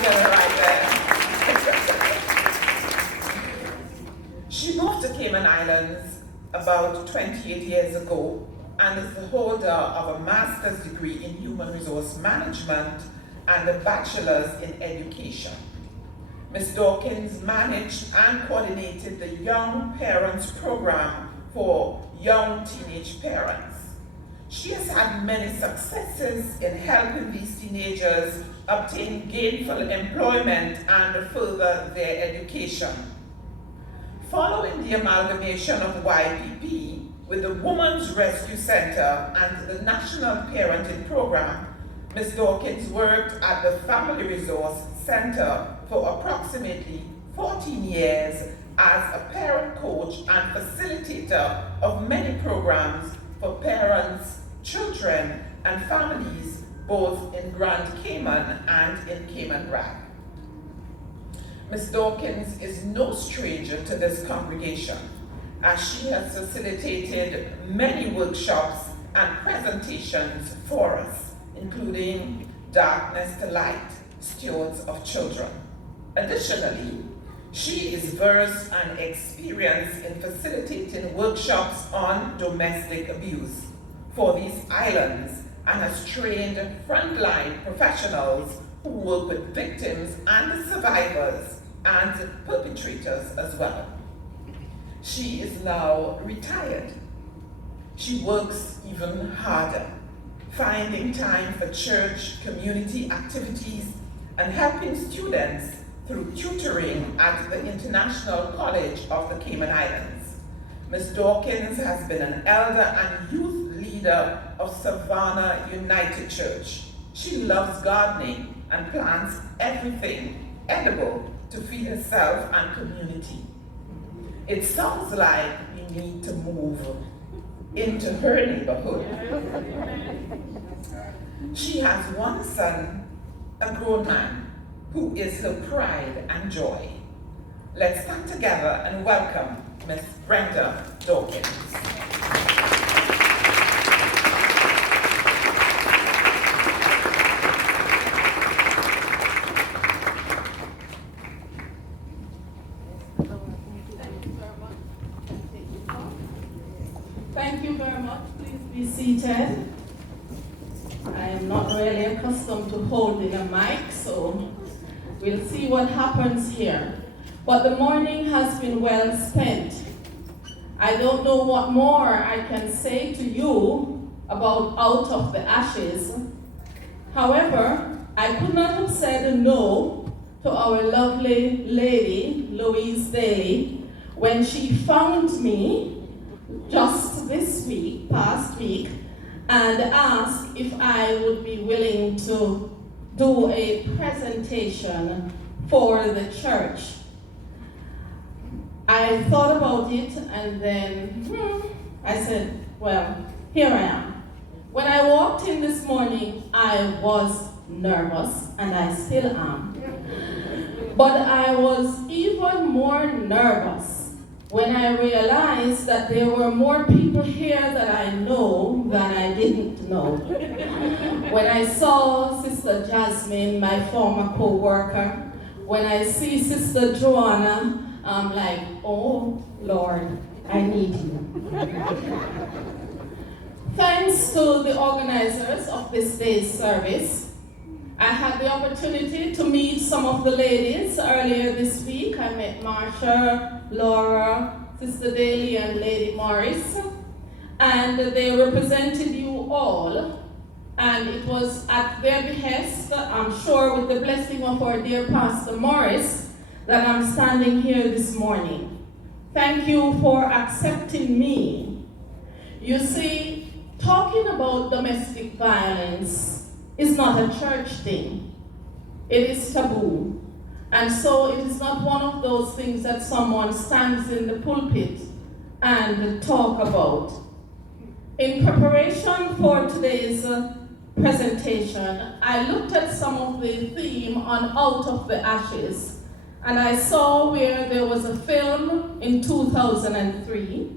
together right there. She moved to Cayman Islands about 28 years ago and is the holder of a master's degree in human resource management and a bachelor's in education. Ms. Dawkins managed and coordinated the Young Parents Program for young teenage parents. She has had many successes in helping these teenagers obtain gainful employment and further their education. Following the amalgamation of YPP with the Women's Rescue Center and the National Parenting Program, Ms. Dawkins worked at the Family Resource Center for approximately 14 years as a parent coach and facilitator of many programs for parents, children, and families both in Grand Cayman and in Cayman Brac. Ms. Dawkins is no stranger to this congregation, as she has facilitated many workshops and presentations for us, including Darkness to Light, Stewards of Children. Additionally, she is versed and experienced in facilitating workshops on domestic abuse for these islands and has trained frontline professionals who work with victims and survivors and perpetrators as well. She is now retired. She works even harder, finding time for church, community activities, and helping students through tutoring at the International College of the Cayman Islands. Ms. Dawkins has been an elder and youth leader of Savannah United Church. She loves gardening and plants everything edible to feed herself and community. It sounds like we need to move into her neighborhood. She has one son, a grown man, who is her pride and joy. Let's stand together and welcome Ms. Brenda Dawkins. Thank you very much. Please be seated. I am not really accustomed to holding a mic, so we'll see what happens here. But the morning has been well spent. I don't know what more I can say to you about Out of the Ashes. However, I could not have said no to our lovely lady, Louise Daly, when she found me just this week, past week, and asked if I would be willing to do a presentation for the church. I thought about it and then I said, well, here I am. When I walked in this morning, I was nervous, and I still am. But I was even more nervous when I realized that there were more people here that I know than I didn't know. When I saw Sister Jasmine, my former co-worker, when I see Sister Joanna, I'm like, oh Lord, I need you. Thanks to the organizers of this day's service, I had the opportunity to meet some of the ladies earlier this week. I met Marsha, Laura, Sister Daly, and Lady Morris, and they represented you all. And it was at their behest, I'm sure with the blessing of our dear Pastor Morris, that I'm standing here this morning. Thank you for accepting me. You see, talking about domestic violence is not a church thing. It is taboo. And so it is not one of those things that someone stands in the pulpit and talk about. In preparation for today's presentation, I looked at some of the theme on Out of the Ashes, and I saw where there was a film in 2003.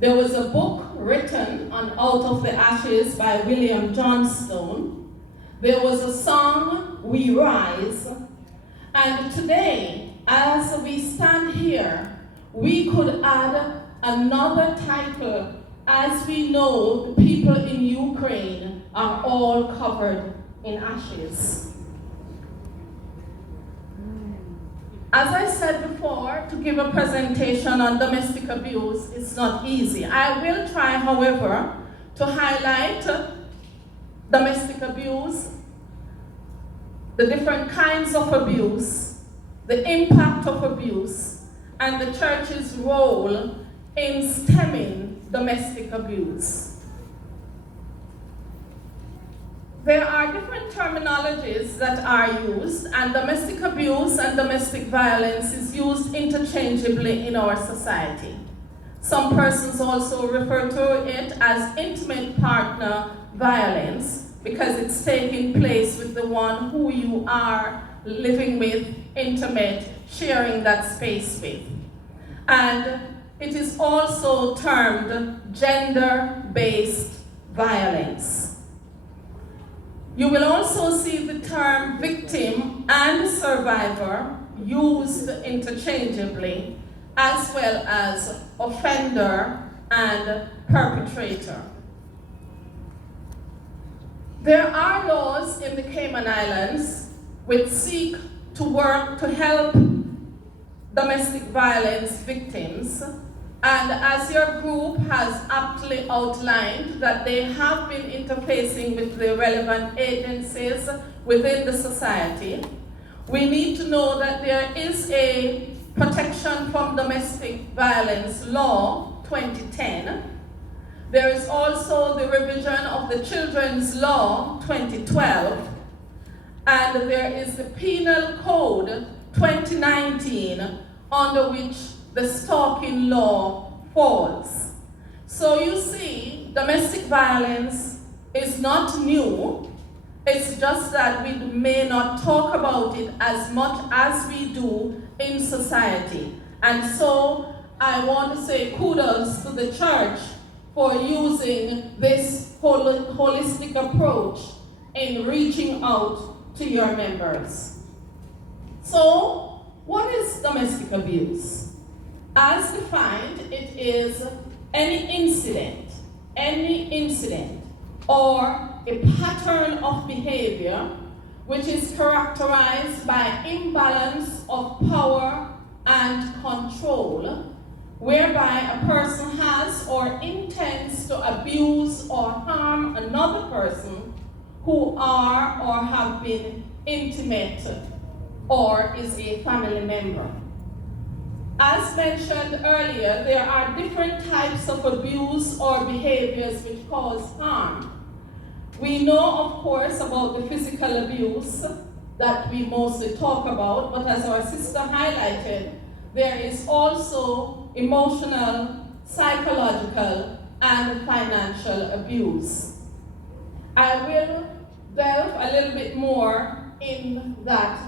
There was a book written on Out of the Ashes by William Johnstone. There was a song, We Rise, And today, as we stand here, we could add another title, as we know the people in Ukraine are all covered in ashes. As I said before, to give a presentation on domestic abuse is not easy. I will try, however, to highlight domestic abuse, the different kinds of abuse, the impact of abuse, and the church's role in stemming domestic abuse. There are different terminologies that are used, and domestic abuse and domestic violence is used interchangeably in our society. Some persons also refer to it as intimate partner violence because it's taking place with the one who you are living with, intimate, sharing that space with. And it is also termed gender-based violence. You will also see the term victim and survivor used interchangeably, as well as offender and perpetrator. There are laws in the Cayman Islands which seek to work to help domestic violence victims, and as your group has aptly outlined that they have been interfacing with the relevant agencies within the society, we need to know that there is a Protection from Domestic Violence Law 2010. There is also the revision of the Children's Law 2012, and there is the Penal Code 2019, under which the stalking law falls. So you see, domestic violence is not new. It's just that we may not talk about it as much as we do in society. And so I want to say kudos to the church for using this holistic approach in reaching out to your members. So, what is domestic abuse? As defined, it is any incident or a pattern of behavior which is characterized by imbalance of power and control, whereby a person has or intends to abuse or harm another person who are or have been intimate or is a family member. As mentioned earlier, there are different types of abuse or behaviors which cause harm. We know, of course, about the physical abuse that we mostly talk about, but as our sister highlighted, there is also emotional, psychological, and financial abuse. I will delve a little bit more in that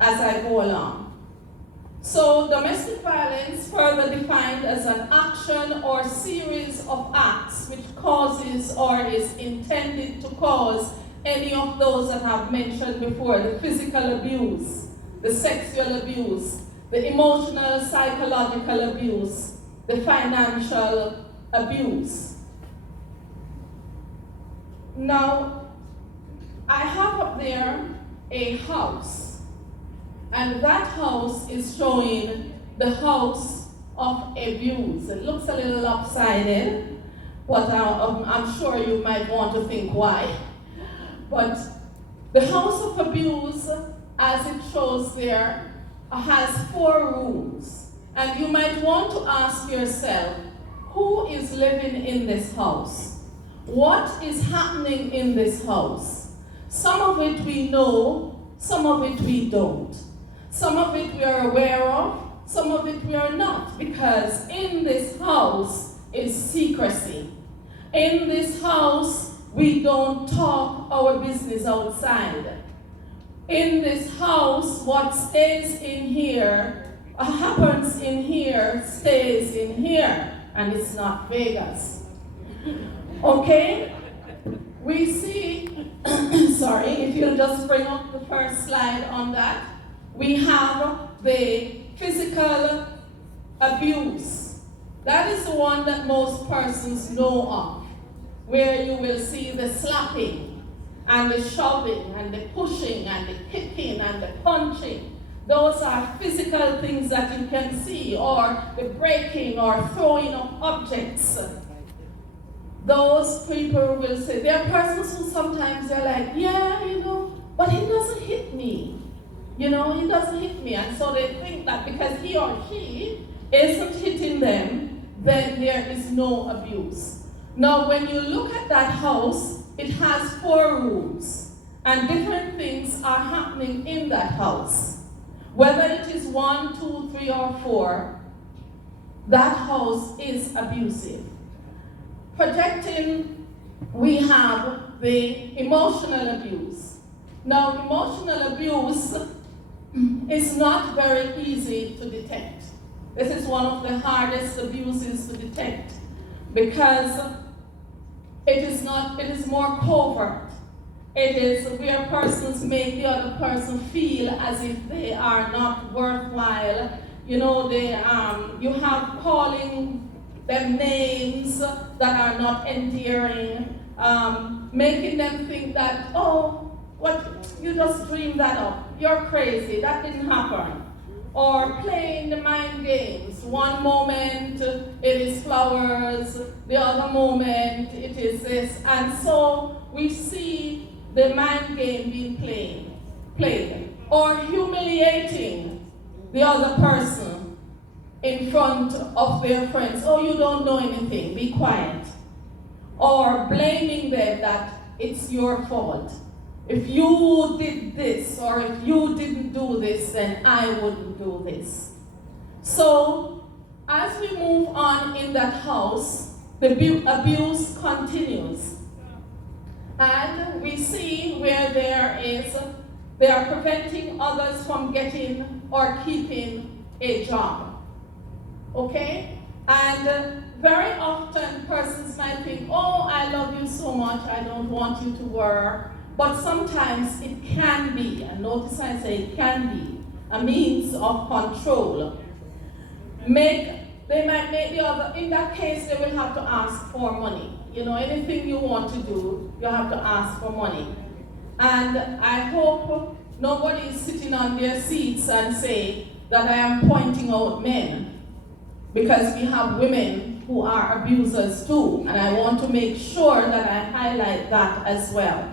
as I go along. So, domestic violence, further defined as an action or series of acts which causes or is intended to cause any of those that I've mentioned before: the physical abuse, the sexual abuse, the emotional, psychological abuse, the financial abuse. Now, I have up there a house. And that house is showing the house of abuse. It looks a little lopsided, but I'm sure you might want to think why. But the house of abuse, as it shows there, has 4 rooms. And you might want to ask yourself, who is living in this house? What is happening in this house? Some of it we know, some of it we don't. Some of it we are aware of, some of it we are not, because in this house is secrecy. In this house, we don't talk our business outside. In this house, what stays in here, happens in here, stays in here, and it's not Vegas. Okay? We see, sorry, if you'll just bring up the first slide on that. We have the physical abuse. That is the one that most persons know of, where you will see the slapping and the shoving and the pushing and the kicking and the punching. Those are physical things that you can see, or the breaking or throwing of objects. Those people will say, there are persons who sometimes they're like, yeah, but he doesn't hit me. He doesn't hit me. And so they think that because he or she isn't hitting them, then there is no abuse. Now, when you look at that house, it has 4 rooms, and different things are happening in that house. Whether it is 1, 2, 3, or 4, that house is abusive. Projecting, we have the emotional abuse. Now, emotional abuse is not very easy to detect. This is one of the hardest abuses to detect because it is more covert. It is where persons make the other person feel as if they are not worthwhile. You have calling them names that are not endearing, making them think that, you just dreamed that up. You're crazy, that didn't happen. Or playing the mind games. One moment it is flowers, the other moment it is this. And so we see the mind game being played. Or humiliating the other person in front of their friends. Oh, you don't know anything, be quiet. Or blaming them that it's your fault. If you did this, or if you didn't do this, then I wouldn't do this. So, as we move on in that house, the abuse continues. And we see where they are preventing others from getting or keeping a job. Okay? And very often persons might think, oh, I love you so much, I don't want you to work. But sometimes it can be, and notice I say it can be, a means of control. They might make the other, in that case they will have to ask for money. Anything you want to do, you have to ask for money. And I hope nobody is sitting on their seats and say that I am pointing out men, because we have women who are abusers too, and I want to make sure that I highlight that as well.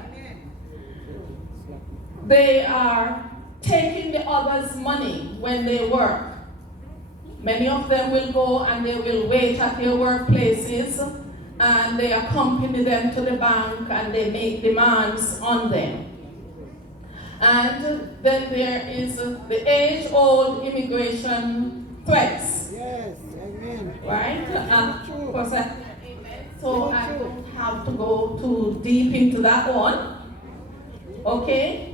They are taking the other's money when they work. Many of them will go and they will wait at their workplaces, and they accompany them to the bank and they make demands on them. And then there is the age-old immigration threats. Yes, amen. Right? Of course, so I don't have to go too deep into that one. Okay?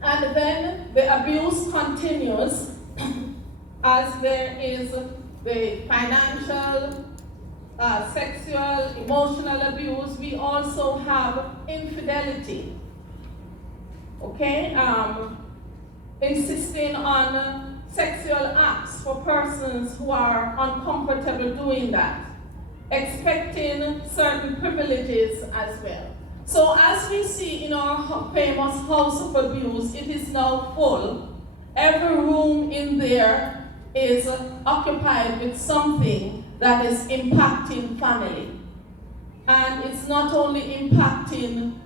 And then the abuse continues as there is the financial, sexual, emotional abuse. We also have infidelity. Okay? Insisting on sexual acts for persons who are uncomfortable doing that. Expecting certain privileges as well. So as we see in our famous house of abuse, it is now full. Every room in there is occupied with something that is impacting family. And it's not only impacting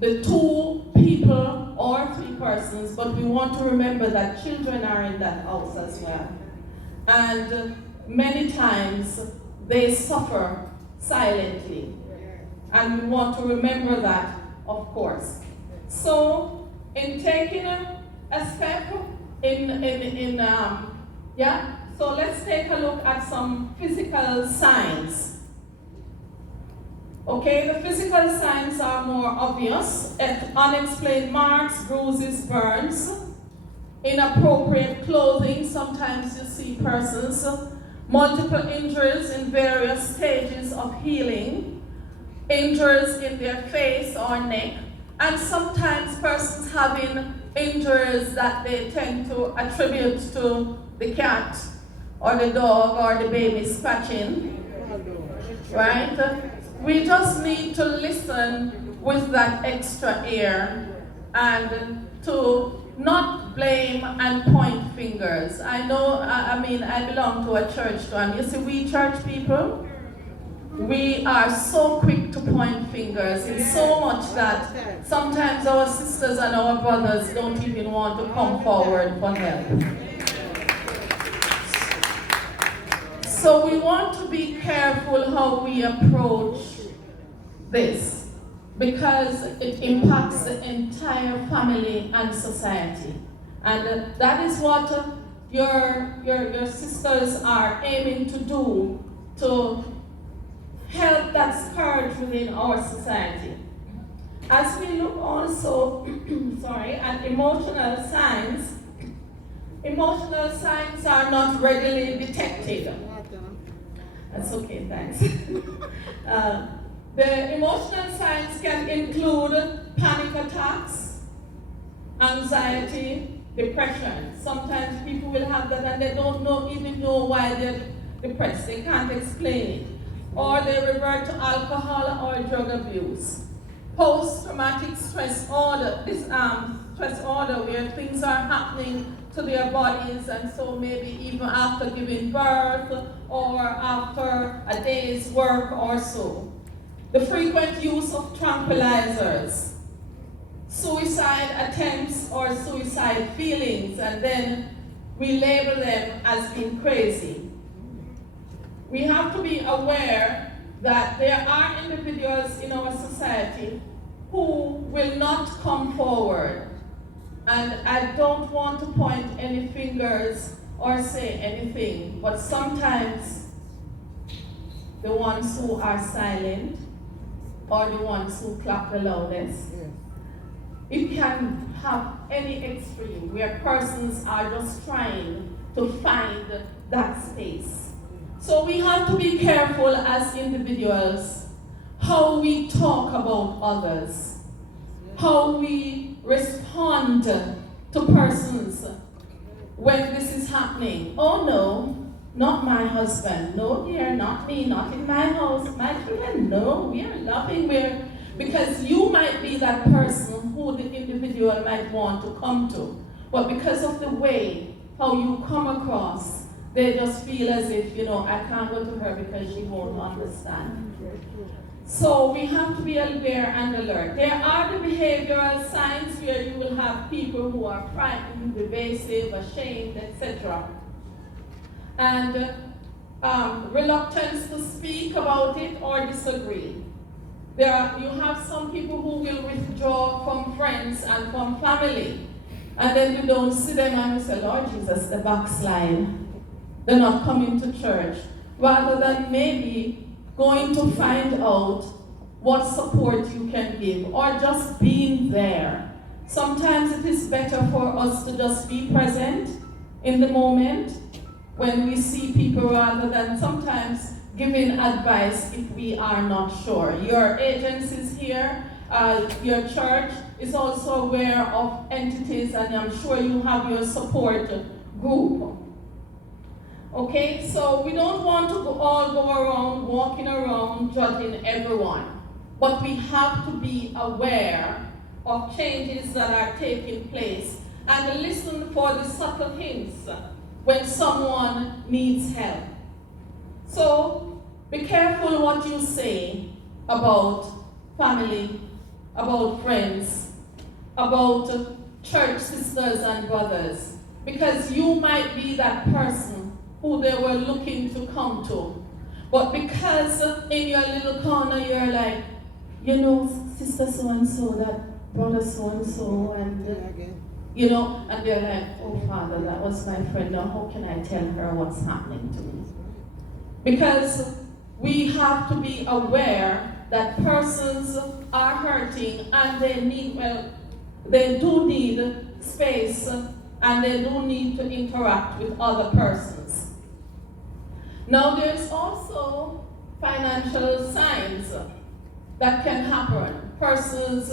the 2 people or 3 persons, but we want to remember that children are in that house as well. And many times they suffer silently. And we want to remember that, of course. So, in taking a step so let's take a look at some physical signs. Okay, the physical signs are more obvious. Unexplained marks, bruises, burns. Inappropriate clothing, sometimes you see persons. Multiple injuries in various stages of healing. Injuries in their face or neck, and sometimes persons having injuries that they tend to attribute to the cat or the dog or the baby scratching, right? We just need to listen with that extra ear and to not blame and point fingers. I know, I belong to a church too, and you see, we church people, we are so quick to point fingers. It's so much that sometimes our sisters and our brothers don't even want to come forward for help. So we want to be careful how we approach this, because it impacts the entire family and society. And that is what your sisters are aiming to do, to help that scourge within our society. As we look also at emotional signs are not readily detected. That's okay, thanks. The emotional signs can include panic attacks, anxiety, depression. Sometimes people will have that and they don't even know why they're depressed. They can't explain it. Or they revert to alcohol or drug abuse. Post-traumatic stress disorder, stress disorder where things are happening to their bodies, and so maybe even after giving birth or after a day's work or so. The frequent use of tranquilizers, suicide attempts or suicide feelings, and then we label them as being crazy. We have to be aware that there are individuals in our society who will not come forward. And I don't want to point any fingers or say anything, but sometimes the ones who are silent or the ones who clap the loudest, it can have any extreme where persons are just trying to find that space. So we have to be careful as individuals how we talk about others, how we respond to persons when this is happening. Oh no, not my husband. No dear, not me, not in my house. My children, no, we are loving. Because you might be that person who the individual might want to come to. But because of the way how you come across, they just feel as if, I can't go to her because she won't understand. So we have to be aware and alert. There are the behavioral signs where you will have people who are frightened, evasive, ashamed, etc. And reluctance to speak about it or disagree. You have some people who will withdraw from friends and from family. And then you don't see them and you say, Lord Jesus, the backslide. They're not coming to church. Rather than maybe going to find out what support you can give or just being there. Sometimes it is better for us to just be present in the moment when we see people rather than sometimes giving advice if we are not sure. Your agencies here, your church is also aware of entities, and I'm sure you have your support group. Okay, so we don't want to all go around, walking around, judging everyone. But we have to be aware of changes that are taking place and listen for the subtle hints when someone needs help. So be careful what you say about family, about friends, about church sisters and brothers, because you might be that person who they were looking to come to. But because in your little corner you're like, sister so-and-so, that brother so-and-so, and and they're like, oh Father, that was my friend, now how can I tell her what's happening to me? Because we have to be aware that persons are hurting and they do need space and they do need to interact with other persons. Now there's also financial signs that can happen. Persons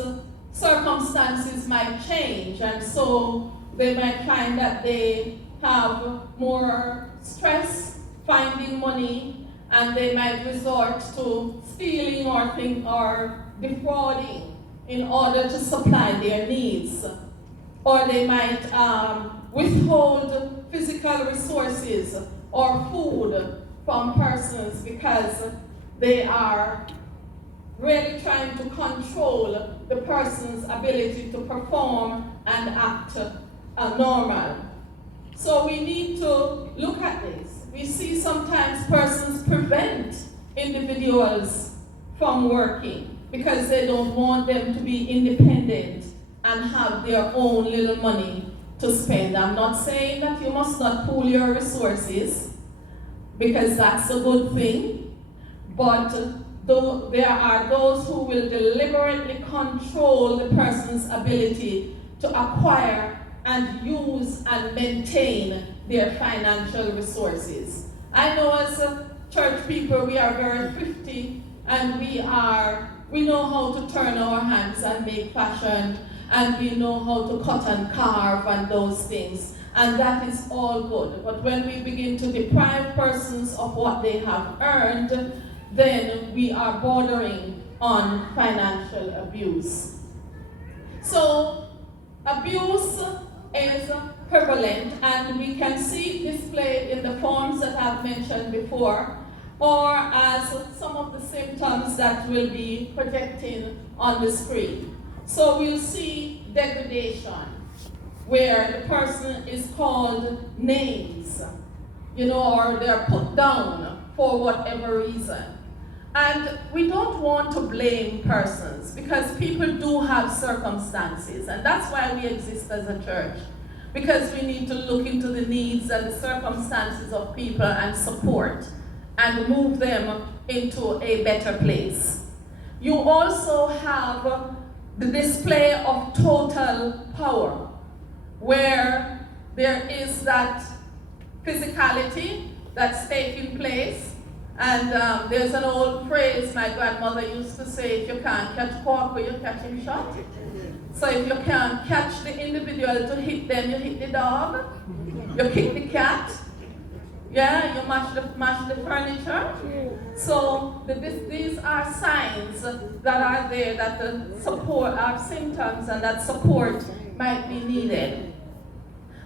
circumstances might change, and so they might find that they have more stress finding money, and they might resort to stealing or defrauding in order to supply their needs. Or they might withhold physical resources or food from persons because they are really trying to control the person's ability to perform and act normal. So we need to look at this. We see sometimes persons prevent individuals from working because they don't want them to be independent and have their own little money to spend. I'm not saying that you must not pool your resources, because that's a good thing, but there are those who will deliberately control the person's ability to acquire and use and maintain their financial resources. I know as church people we are very thrifty, and we know how to turn our hands and make fashion, and we know how to cut and carve and those things, and that is all good. But when we begin to deprive persons of what they have earned, then we are bordering on financial abuse. So abuse is prevalent, and we can see it displayed in the forms that I've mentioned before, or as some of the symptoms that will be projecting on the screen. So we'll see degradation, where the person is called names, or they're put down for whatever reason. And we don't want to blame persons, because people do have circumstances, and that's why we exist as a church, because we need to look into the needs and the circumstances of people and support and move them into a better place. You also have the display of total power, where there is that physicality that's taking place. And there's an old phrase my grandmother used to say: if you can't catch Quacker, you catch him shot. So if you can't catch the individual to hit them, you hit the dog, you kick the cat, you mash the furniture. So these are signs that are there, that the support are symptoms, and that support might be needed.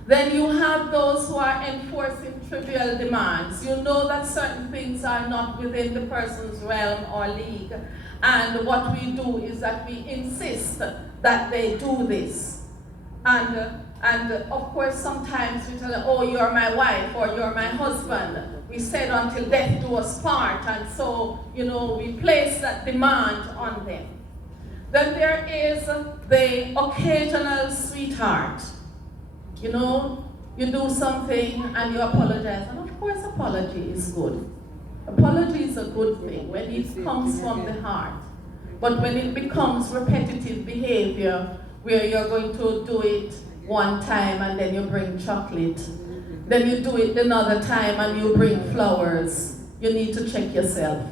Then you have those who are enforcing trivial demands. You know that certain things are not within the person's realm or league. And what we do is that we insist that they do this. And of course, sometimes we tell them, oh, you're my wife or you're my husband. We said until death do us part. And so, we place that demand on them. Then there is the occasional sweetheart. You do something and you apologize. And of course, apology is good. Apology is a good thing when it comes from the heart. But when it becomes repetitive behavior, where you're going to do it one time and then you bring chocolate, then you do it another time and you bring flowers, you need to check yourself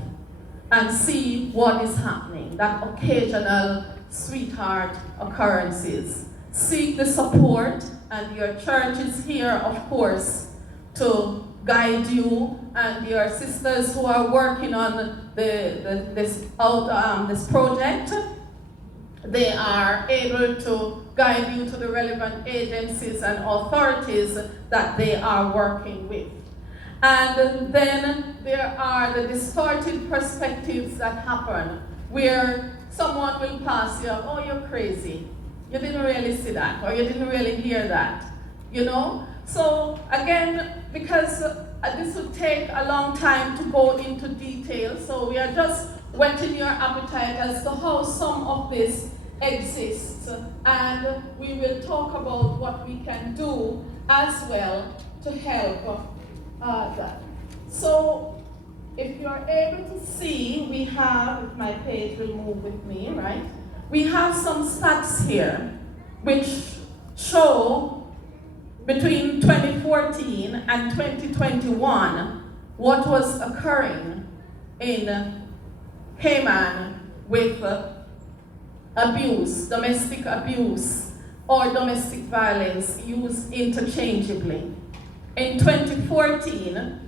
and see what is happening. That occasional sweetheart occurrences. Seek the support, and your church is here, of course, to guide you, and your sisters who are working on this project, they are able to guide you to the relevant agencies and authorities that they are working with. And then there are the distorted perspectives that happen, where someone will pass you, oh, you're crazy. You didn't really see that, or you didn't really hear that, So again, because this would take a long time to go into detail, so we are just whetting your appetite as to how some of this exists, and we will talk about what we can do as well to help that. So if you're able to see, we have, if my page will move with me, right? We have some stats here which show between 2014 and 2021 what was occurring in Cayman with abuse, domestic abuse, or domestic violence used interchangeably. In 2014,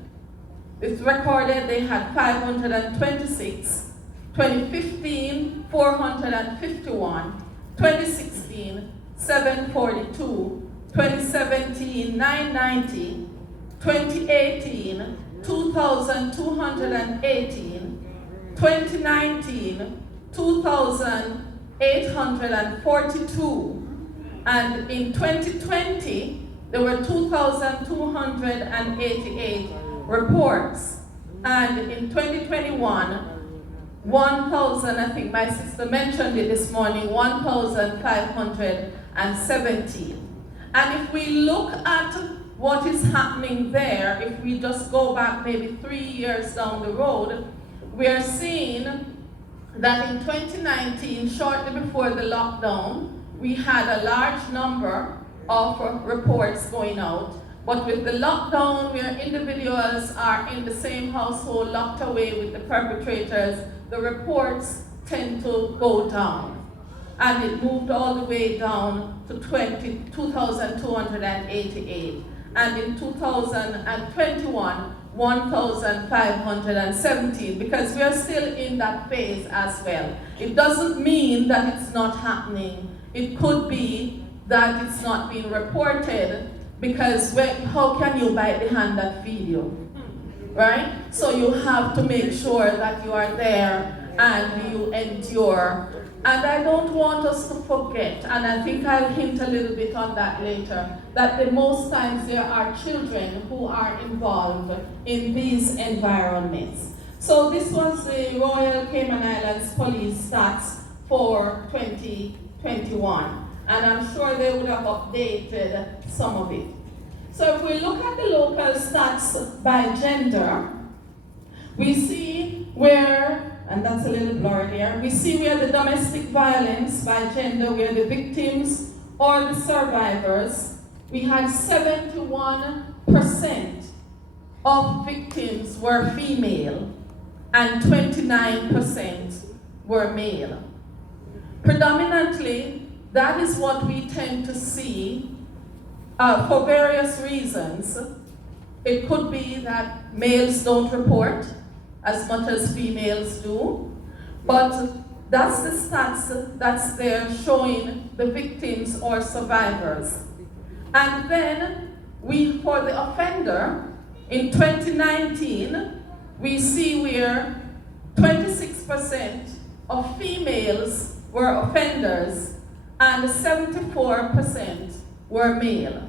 it's recorded they had 526, 2015, 451, 2016, 742, 2017, 990, 2018, 2,218, 2019, 2,842, and in 2020, there were 2,288 reports, and in 2021, 1,000, I think my sister mentioned it this morning, 1,517. And if we look at what is happening there, if we just go back maybe 3 years down the road, we are seeing that in 2019, shortly before the lockdown, we had a large number of reports going out. But with the lockdown, where individuals are in the same household, locked away with the perpetrators, the reports tend to go down. And it moved all the way down to 2,288. And in 2021, 1,517, because we are still in that phase as well. It doesn't mean that it's not happening. It could be that it's not being reported, because how can you bite the hand that feeds you, right? So you have to make sure that you are there and you endure. And I don't want us to forget, and I think I'll hint a little bit on that later, that the most times there are children who are involved in these environments. So this was the Royal Cayman Islands Police stats for 2021. And I'm sure they would have updated some of it. So if we look at the local stats by gender, we see where, and that's a little blurry here, we see where the domestic violence by gender, where the victims or the survivors, we had 71% of victims were female and 29% were male. Predominantly, that is what we tend to see for various reasons. It could be that males don't report as much as females do, but that's the stats that's there showing the victims or survivors. And then for the offender, in 2019, we see where 26% of females were offenders and 74% were male.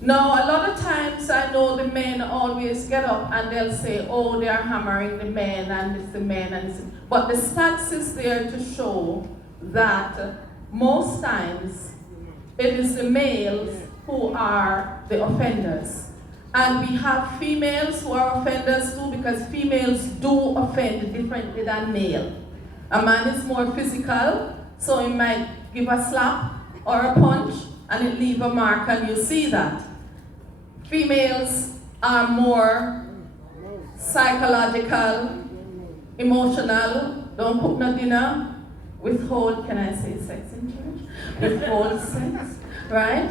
Now, a lot of times I know the men always get up and they'll say, oh, they're hammering the men and it's the men and it's... But the stats is there to show that most times it is the males who are the offenders. And we have females who are offenders too, because females do offend differently than male. A man is more physical, so he might give a slap or a punch and it leave a mark, and you see that. Females are more psychological, emotional, don't cook no dinner, withhold, can I say sex in church? Withhold sex, right?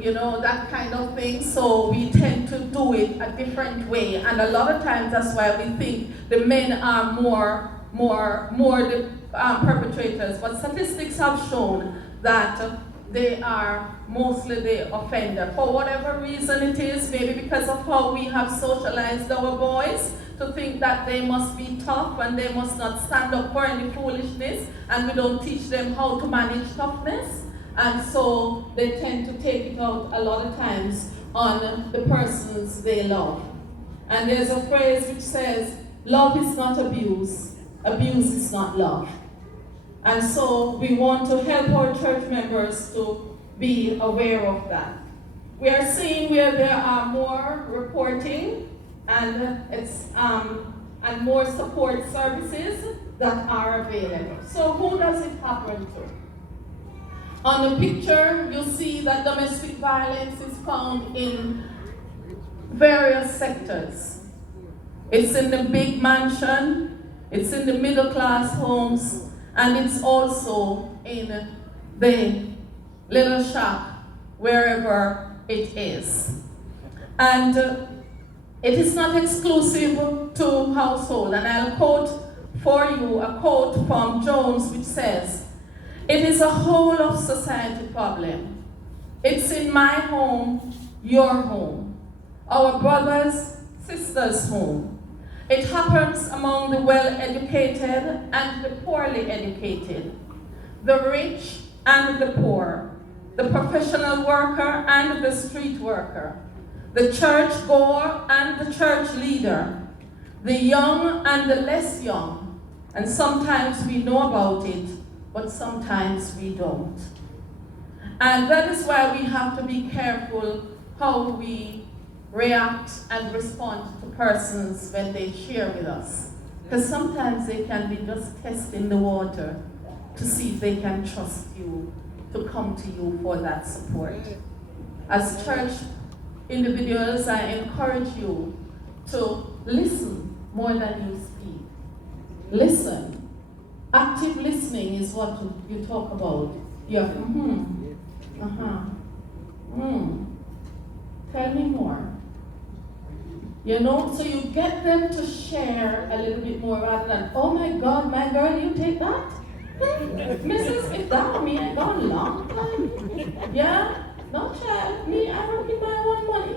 You know, that kind of thing. So we tend to do it a different way. And a lot of times that's why we think the men are more the perpetrators. But statistics have shown that they are mostly the offender. For whatever reason it is, maybe because of how we have socialized our boys to think that they must be tough and they must not stand up for any foolishness, and we don't teach them how to manage toughness. And so they tend to take it out a lot of times on the persons they love. And there's a phrase which says, love is not abuse, abuse is not love. And so we want to help our church members to be aware of that. We are seeing where there are more reporting and and more support services that are available. So who does it happen to? On the picture, you see that domestic violence is found in various sectors. It's in the big mansion, it's in the middle class homes, And it's also in the little shop, wherever it is. And it is not exclusive to household. And I'll quote for you a quote from Jones which says, "It is a whole of society problem. It's in my home, your home, our brothers, sisters' home. It happens among the well-educated and the poorly educated, the rich and the poor, the professional worker and the street worker, the church goer and the church leader, the young and the less young, and sometimes we know about it, but sometimes we don't." And that is why we have to be careful how we react and respond to persons when they share with us. Because sometimes they can be just testing the water to see if they can trust you to come to you for that support. As church individuals, I encourage you to listen more than you speak. Listen. Active listening is what you talk about. You're, tell me more. You know, so you get them to share a little bit more rather than, "Oh my God, my girl, you take that? Mrs. If that were me, I gone long time. Yeah? No child, me, I don't give my own money."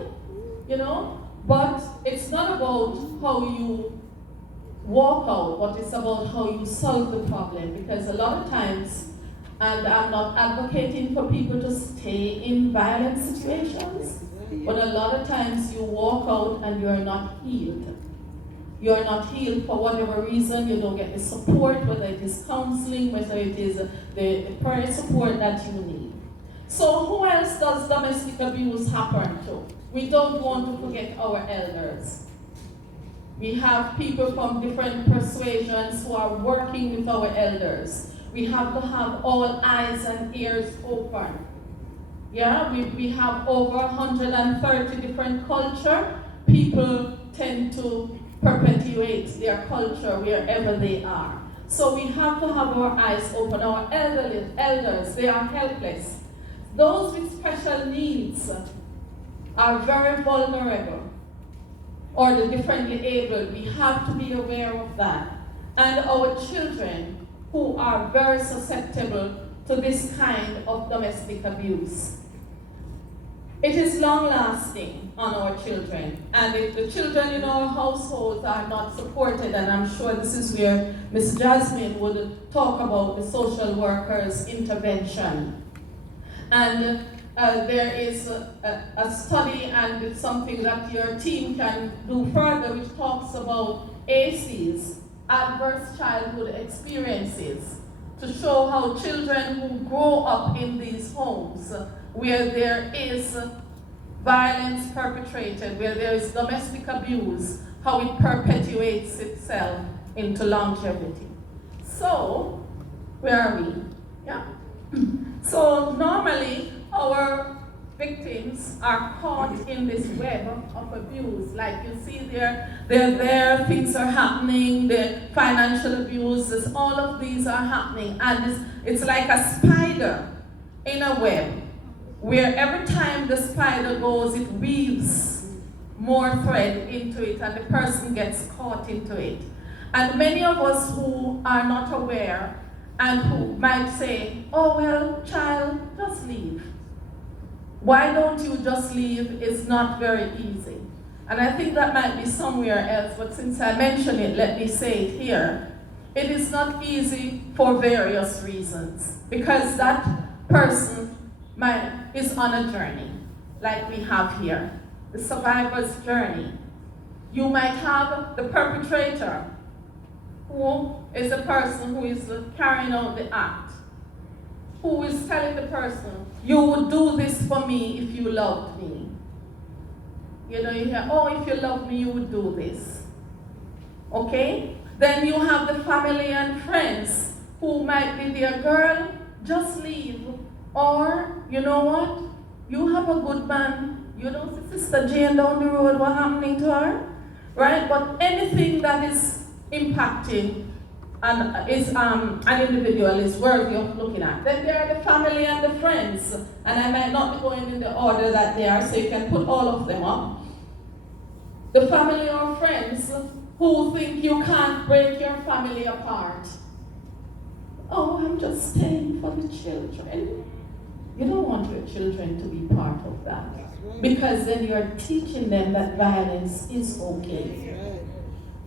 You know? But it's not about how you walk out, but it's about how you solve the problem. Because a lot of times, and I'm not advocating for people to stay in violent situations, but a lot of times you walk out and you're not healed. You're not healed for whatever reason. You don't get the support, whether it is counseling, whether it is the prayer support that you need. So who else does domestic abuse happen to? We don't want to forget our elders. We have people from different persuasions who are working with our elders. We have to have all eyes and ears open. Yeah, we have over 130 different cultures. People tend to perpetuate their culture wherever they are. So we have to have our eyes open. Our elders, they are helpless. Those with special needs are very vulnerable, or the differently abled. We have to be aware of that. And our children, who are very susceptible to this kind of domestic abuse. It is long-lasting on our children. And if the children in our households are not supported, and I'm sure this is where Ms. Jasmine would talk about the social workers' intervention. And there is a study, and it's something that your team can do further, which talks about ACEs, adverse childhood experiences, to show how children who grow up in these homes where there is violence perpetrated, where there is domestic abuse, how it perpetuates itself into longevity. So, where are we? Yeah. So normally our victims are caught in this web of abuse. Like you see they're there, things are happening, the financial abuses, all of these are happening. And it's like a spider in a web, where every time the spider goes, it weaves more thread into it and the person gets caught into it. And many of us who are not aware and who might say, "Oh well, child, just leave. Why don't you just leave?" It's not very easy. And I think that might be somewhere else, but since I mentioned it, let me say it here. It is not easy for various reasons, because that person is on a journey, like we have here, the survivor's journey. You might have the perpetrator, who is the person who is carrying out the act, who is telling the person, "You would do this for me if you loved me." You know, you hear, "Oh, if you love me, you would do this." Okay? Then you have the family and friends who might be there, "Girl, just leave." Or, "You know what? You have a good man. You don't see Sister Jane down the road, what happening to her?" Right? But anything that is impacting an individual is worthy of looking at. Then there are the family and the friends, and I might not be going in the order that they are, so you can put all of them up. The family or friends who think you can't break your family apart. Oh, I'm just staying for the children. You don't want your children to be part of that, because then you're teaching them that violence is okay.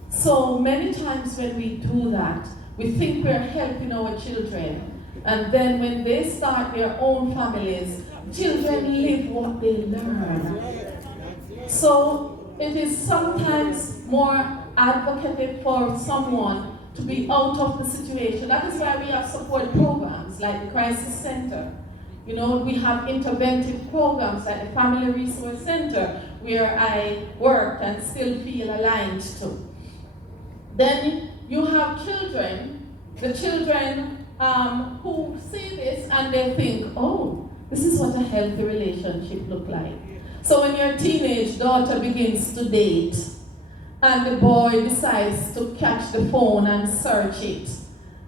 So many times when we do that, we think we're helping our children, and then when they start their own families, children live what they learn. So it is sometimes more advocated for someone to be out of the situation. That is why we have support programs like the Crisis Center. You know, we have interventive programs like the Family Resource Center, where I worked and still feel aligned to. Then you have children, the children who see this and they think, oh, this is what a healthy relationship looks like. So when your teenage daughter begins to date, and the boy decides to catch the phone and search it,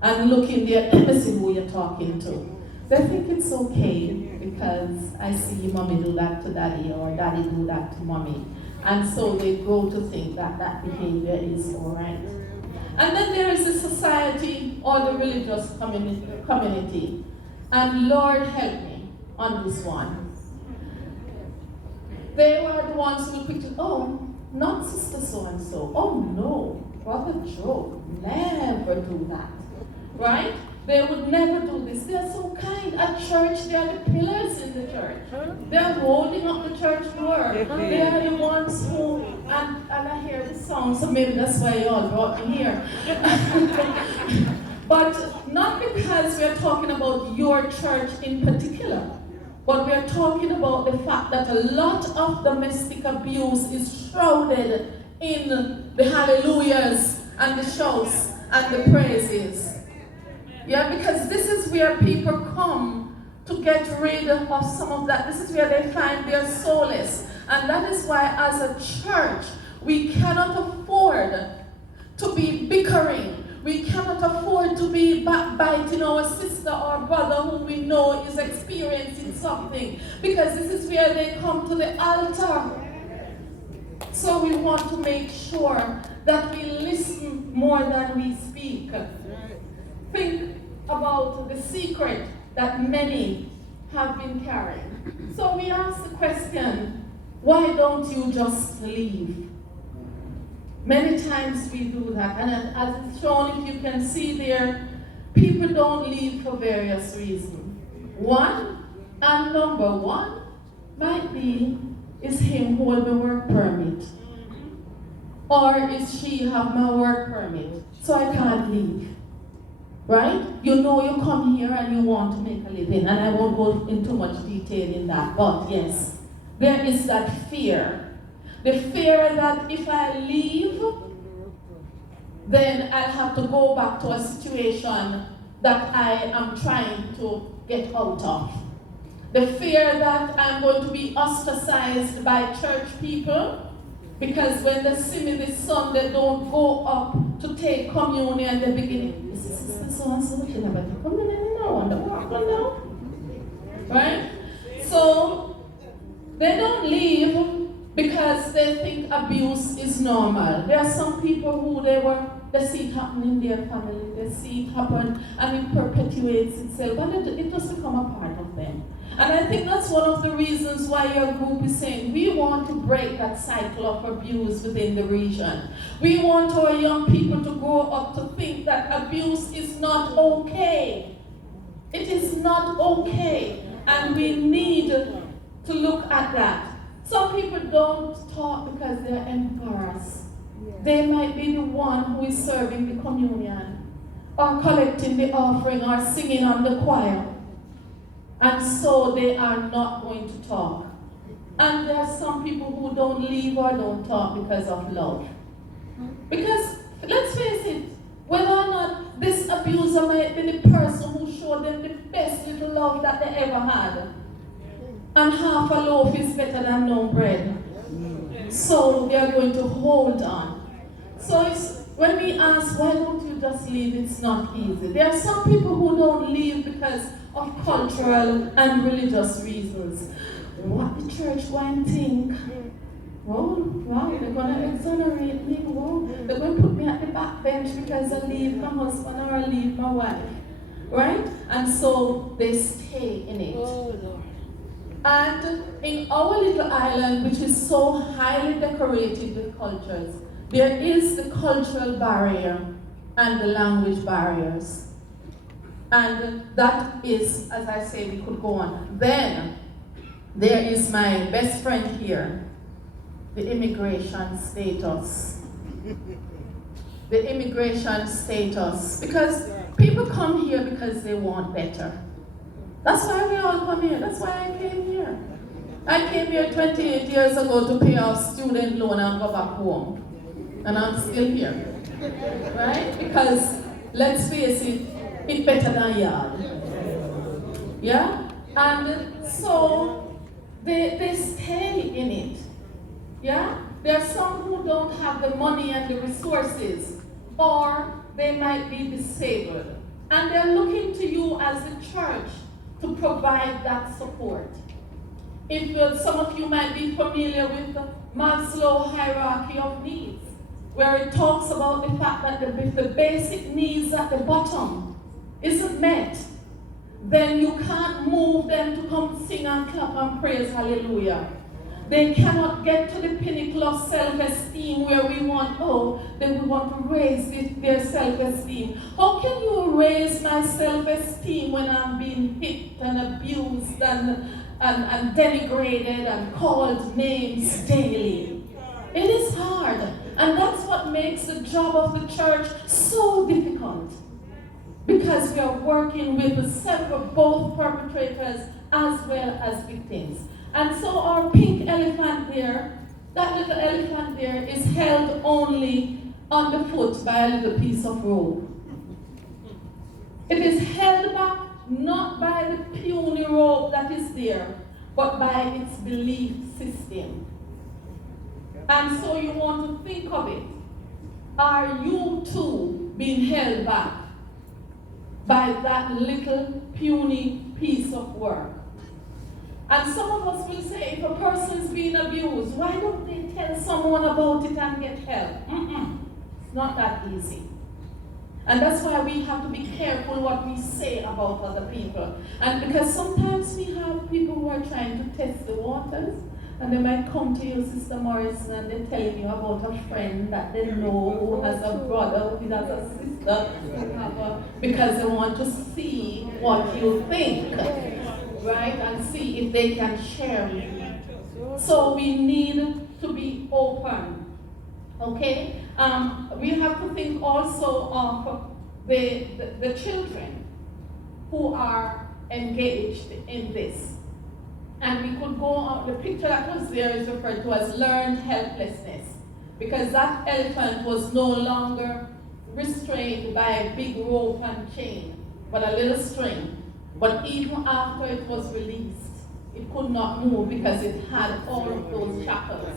and look in there and see who you're talking to, they think it's okay because I see mommy do that to daddy or daddy do that to mommy. And so they grow to think that that behavior is all right. And then there is the society or the religious community. And Lord help me on this one. They were the ones who pictured, oh, not sister so-and-so. Oh no, brother Joe, never do that. Right? They would never do this. They are so kind. At church, they are the pillars in the church. They are holding up the church door. They are the ones who, and I hear this song, so maybe that's why you all brought me here. But not because we are talking about your church in particular, but we are talking about the fact that a lot of domestic abuse is shrouded in the hallelujahs and the shouts and the praises. Yeah, because this is where people come to get rid of some of that. This is where they find their solace. And that is why as a church, we cannot afford to be bickering. We cannot afford to be backbiting our sister or brother whom we know is experiencing something. Because this is where they come to the altar. So we want to make sure that we listen more than we speak. Think about the secret that many have been carrying. So we ask the question, why don't you just leave? Many times we do that, and as it's shown, if you can see there, people don't leave for various reasons. One, and number one, might be, is him hold the work permit? Or is she have my work permit, so I can't leave? Right? You know you come here and you want to make a living, and I won't go into much detail in that, but yes, there is that fear. The fear that if I leave, then I'll have to go back to a situation that I am trying to get out of. The fear that I'm going to be ostracized by church people, because when they see me this Sunday, don't go up to take communion, they begin, this is sister so-and-so, she never come in now, on the walk now. Right? So, they don't leave because they think abuse is normal. There are some people who they see it happen in their family, they see it happen and it perpetuates itself, and it does become a part of them. And I think that's one of the reasons why your group is saying we want to break that cycle of abuse within the region. We want our young people to grow up to think that abuse is not okay. It is not okay, and we need to look at that. Some people don't talk because they're embarrassed. They might be the one who is serving the communion, or collecting the offering, or singing on the choir. And so they are not going to talk. And there are some people who don't leave or don't talk because of love. Because, let's face it, whether or not this abuser might be the person who showed them the best little love that they ever had. And half a loaf is better than no bread. So they are going to hold on. So it's, when we ask, why don't you to just leave, it's not easy. There are some people who don't leave because of cultural and religious reasons. What the church going to think? Wow, they're going to exonerate me. Wow, they're going to put me at the back bench because I leave my husband or I leave my wife. Right? And so they stay in it. And in our little island, which is so highly decorated with cultures, there is the cultural barrier and the language barriers. And that is, as I say, we could go on. Then, there is my best friend here, the immigration status. The immigration status. Because people come here because they want better. That's why we all come here. That's why I came here. I came here 28 years ago to pay off student loan and go back home. And I'm still here. Right? Because, let's face it, it's better than yard. Yeah? And so, they stay in it. Yeah? There are some who don't have the money and the resources, or they might be disabled. And they're looking to you as the church to provide that support. If some of you might be familiar with the Maslow hierarchy of needs, where it talks about the fact that if the basic needs at the bottom isn't met, then you can't move them to come sing and clap and praise hallelujah. They cannot get to the pinnacle of self-esteem where we want to raise their self-esteem. How can you raise my self-esteem when I'm being hit and abused and denigrated and called names daily? It is hard. And that's what makes the job of the church so difficult. Because we are working with both perpetrators as well as victims. And so our pink elephant there, that little elephant there, is held only on the foot by a little piece of rope. It is held back not by the puny rope that is there, but by its belief system. And so you want to think of it. Are you too being held back by that little puny piece of work? And some of us will say, if a person is being abused, why don't they tell someone about it and get help? It's not that easy. And that's why we have to be careful what we say about other people. And because sometimes we have people who are trying to test the waters, and they might come to you, Sister Morrison, and they're telling you about a friend that they know who has a brother, who has a sister, because they want to see what you think. Right? And see if they can share with you. So we need to be open. Okay? We have to think also of the children who are engaged in this. And we could go on, the picture that was there is referred to as learned helplessness. Because that elephant was no longer restrained by a big rope and chain, but a little string. But even after it was released, it could not move because it had all of those shackles.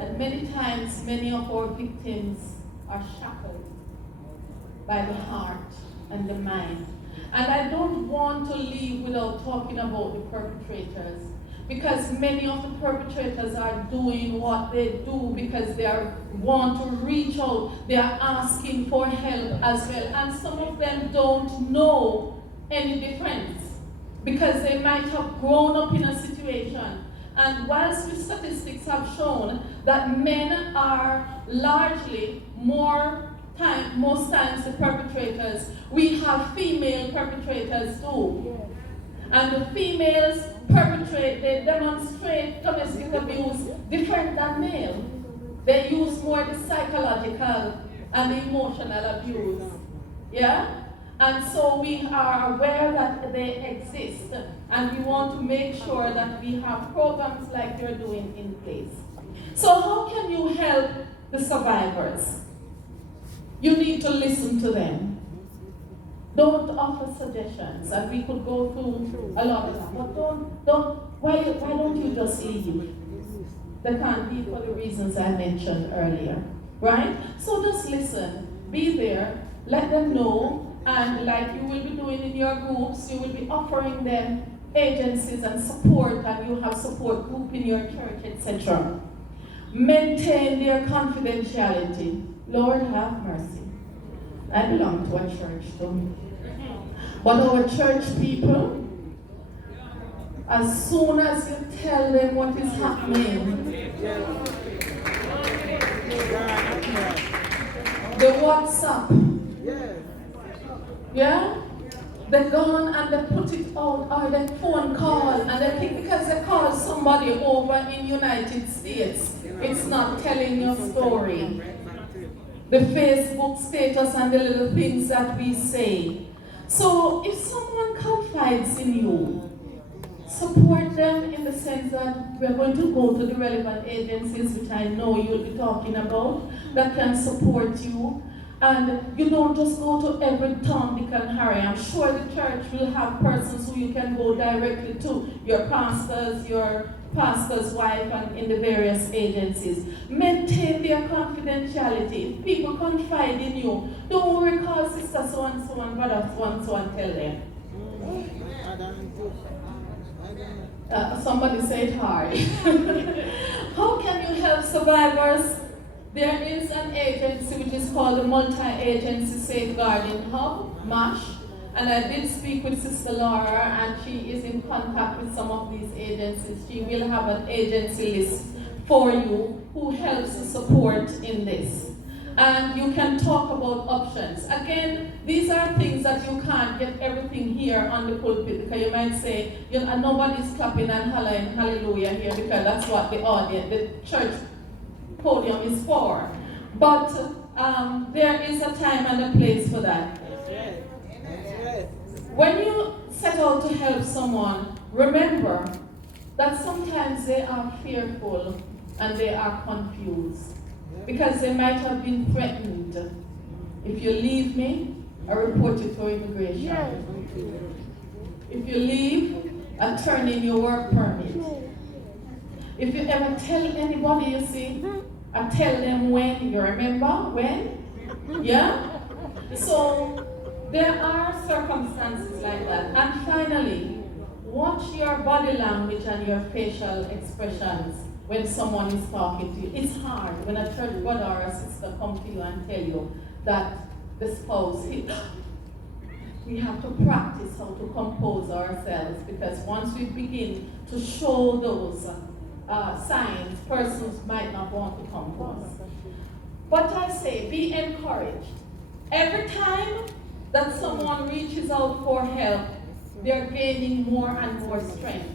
And many times, many of our victims are shackled by the heart and the mind. And I don't want to leave without talking about the perpetrators. Because many of the perpetrators are doing what they do because they want to reach out. They are asking for help as well. And some of them don't know any difference because they might have grown up in a situation. And whilst the statistics have shown that men are largely most times the perpetrators, we have female perpetrators too. And the females they demonstrate domestic abuse different than male. They use more the psychological and the emotional abuse. Yeah? And so we are aware that they exist, and we want to make sure that we have programs like you're doing in place. So how can you help the survivors? You need to listen to them. Don't offer suggestions, and we could go through a lot of that. But why don't you just leave? They can't be for the reasons I mentioned earlier, right? So just listen, be there, let them know, and like you will be doing in your groups, you will be offering them agencies and support, and you have support group in your church, etc. Maintain their confidentiality. Lord have mercy. I belong to a church too. But our church people, as soon as you tell them what is happening, the WhatsApp, yeah, they go on and they put it out, or they phone call, and they think because they call somebody over in United States, it's not telling your story. The Facebook status and the little things that we say. So if someone confides in you, support them in the sense that we're going to go to the relevant agencies, which I know you'll be talking about, that can support you. And you don't just go to every Tom, Dick, and Harry. I'm sure the church will have persons who you can go directly to, your pastor's wife, and in the various agencies. Maintain their confidentiality. If people confide in you, don't worry, call sister so-and-so and brother so-and-so and tell them. Somebody say it hard. How can you help survivors? There is an agency which is called the Multi-Agency Safeguarding Hub, MASH, and I did speak with Sister Laura, and she is in contact with some of these agencies. She will have an agency list for you who helps to support in this. And you can talk about options. Again, these are things that you can't get everything here on the pulpit, because you might say, you know, nobody's clapping and hollering hallelujah here, because that's what the audience, the church podium is for. But there is a time and a place for that. When you set out to help someone, remember that sometimes they are fearful and they are confused, because they might have been threatened. If you leave me, I report you for immigration. If you leave, I turn in your work permit. If you ever tell anybody, you see, I tell them when. You remember when? Yeah? So there are circumstances like that. And finally, watch your body language and your facial expressions when someone is talking to you. It's hard when a church brother or a sister comes to you and tell you that the spouse hit. We have to practice how to compose ourselves, because once we begin to show those signs, persons might not want to come to us. But I say, be encouraged. Every time that someone reaches out for help, they're gaining more and more strength.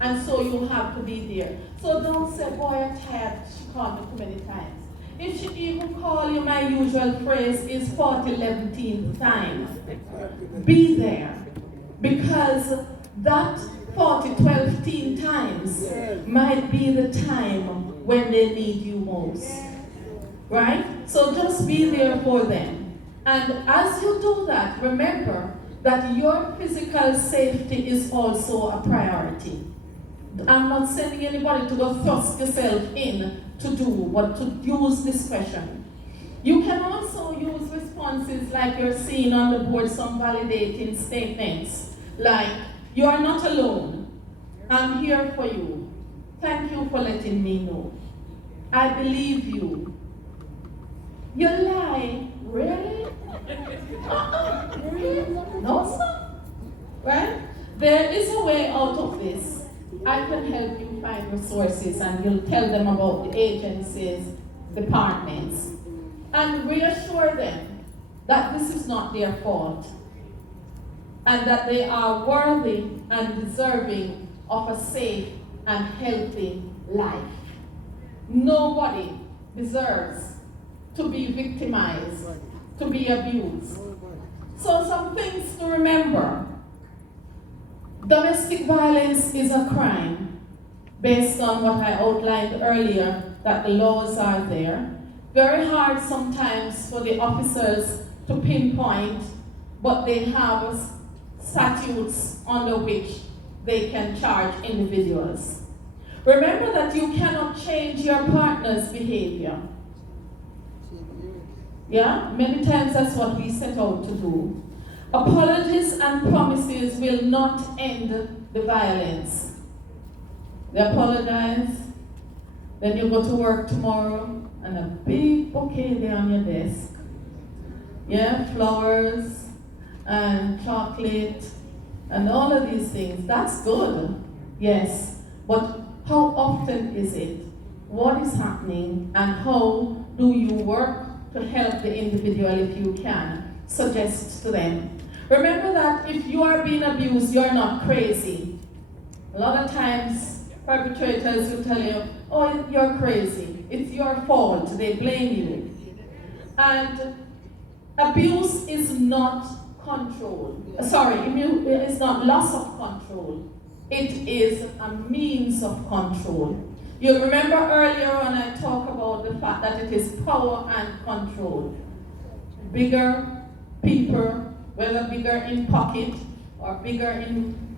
And so you have to be there. So don't say, boy, I'm tired, she called me too many times. If she even call you, my usual phrase is 11th time. Be there. Because that 12 times might be the time when they need you most. Right? So just be there for them. And as you do that, remember that your physical safety is also a priority. I'm not sending anybody to go thrust yourself in to do, but to use discretion. You can also use responses like you're seeing on the board, some validating statements, like, you are not alone. I'm here for you. Thank you for letting me know. I believe you. You lie. Really? Really? No, sir. Right? There is a way out of this. I can help you find resources, and you'll tell them about the agencies, departments, and reassure them that this is not their fault, and that they are worthy and deserving of a safe and healthy life. Nobody deserves to be victimized, to be abused. So some things to remember. Domestic violence is a crime, based on what I outlined earlier, that the laws are there. Very hard sometimes for the officers to pinpoint, but they have statutes under which they can charge individuals. Remember that you cannot change your partner's behavior. Yeah, many times that's what we set out to do. Apologies and promises will not end the violence. They apologize, then you go to work tomorrow and a big bouquet there on your desk. Yeah, flowers and chocolate and all of these things. That's good, yes. But how often is it? What is happening? And how do you work to help the individual if you can? Suggest to them. Remember that if you are being abused, you're not crazy. A lot of times, perpetrators will tell you, oh, you're crazy. It's your fault. They blame you. And abuse is not control. It's not loss of control. It is a means of control. You'll remember earlier when I talked about the fact that it is power and control. Bigger people, whether bigger in pocket or bigger in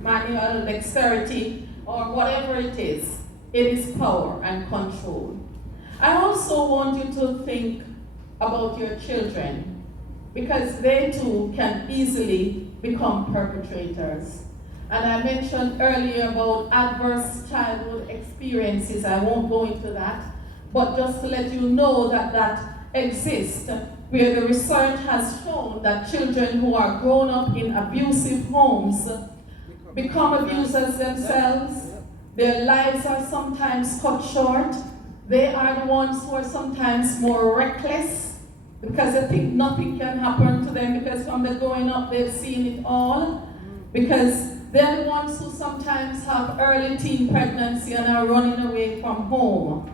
manual dexterity or whatever it is power and control. I also want you to think about your children, because they too can easily become perpetrators. And I mentioned earlier about adverse childhood experiences. I won't go into that, but just to let you know that that exists, where the research has shown that children who are grown up in abusive homes become abusers themselves. Their lives are sometimes cut short. They are the ones who are sometimes more reckless because they think nothing can happen to them, because from the growing up they've seen it all. Because they're the ones who sometimes have early teen pregnancy and are running away from home.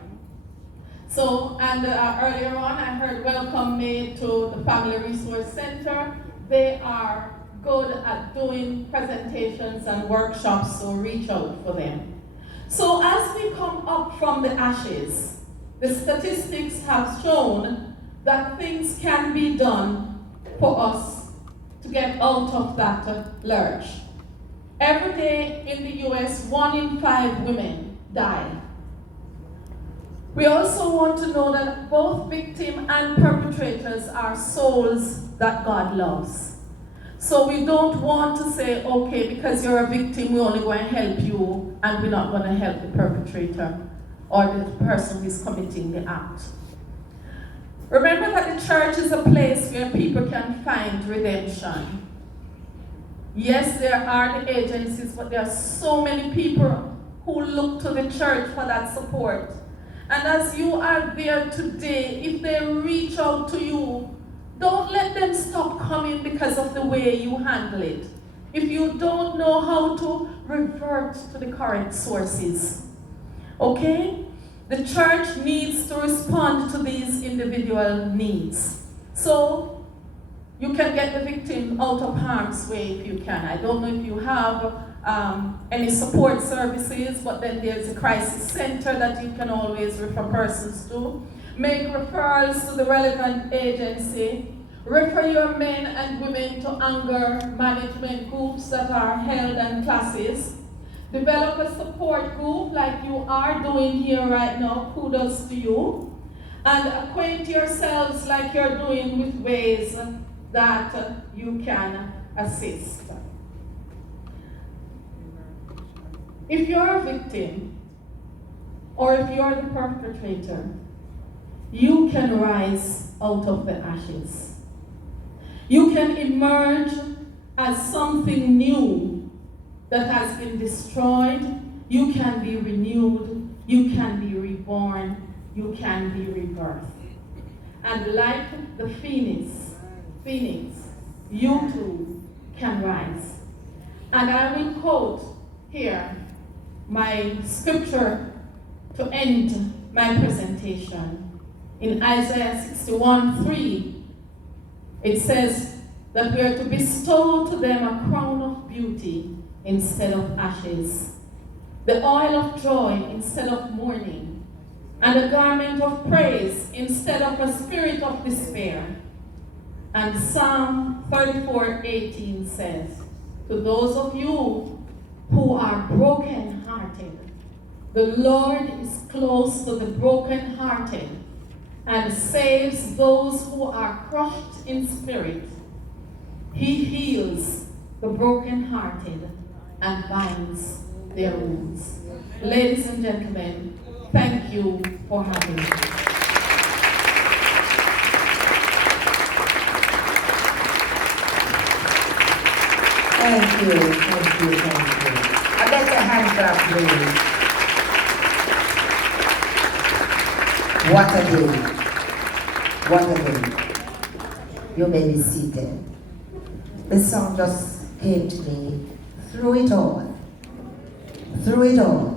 So, and earlier on I heard welcome made to the Family Resource Center. They are good at doing presentations and workshops, so reach out for them. So as we come up from the ashes, the statistics have shown that things can be done for us to get out of that lurch. Every day in the US, 1 in 5 women die. We also want to know that both victim and perpetrators are souls that God loves. So we don't want to say, okay, because you're a victim, we're only going to help you, and we're not going to help the perpetrator or the person who is committing the act. Remember that the church is a place where people can find redemption. Yes, there are the agencies, but there are so many people who look to the church for that support. And as you are there today, if they reach out to you, don't let them stop coming because of the way you handle it. If you don't know how to, revert to the correct sources. Okay? The church needs to respond to these individual needs. So, you can get the victim out of harm's way if you can. I don't know if you have any support services, but then there's a crisis center that you can always refer persons to. Make referrals to the relevant agency. Refer your men and women to anger management groups that are held and classes. Develop a support group like you are doing here right now. Kudos to you. And acquaint yourselves like you're doing with ways that you can assist. If you're a victim, or if you're the perpetrator, you can rise out of the ashes. You can emerge as something new that has been destroyed. You can be renewed. You can be reborn. You can be rebirthed. And like the phoenix, you too can rise. And I will quote here my scripture to end my presentation. In Isaiah 61:3, it says that we are to bestow to them a crown of beauty instead of ashes, the oil of joy instead of mourning, and a garment of praise instead of a spirit of despair. And Psalm 34:18 says, to those of you who are broken-hearted, the Lord is close to the broken-hearted and saves those who are crushed in spirit. He heals the brokenhearted and binds their wounds. Ladies and gentlemen, thank you for having me. Thank you, thank you, thank you. I bet your hands up, please. What a day. What a day. You may be seated. This song just came to me through it all. Through it all.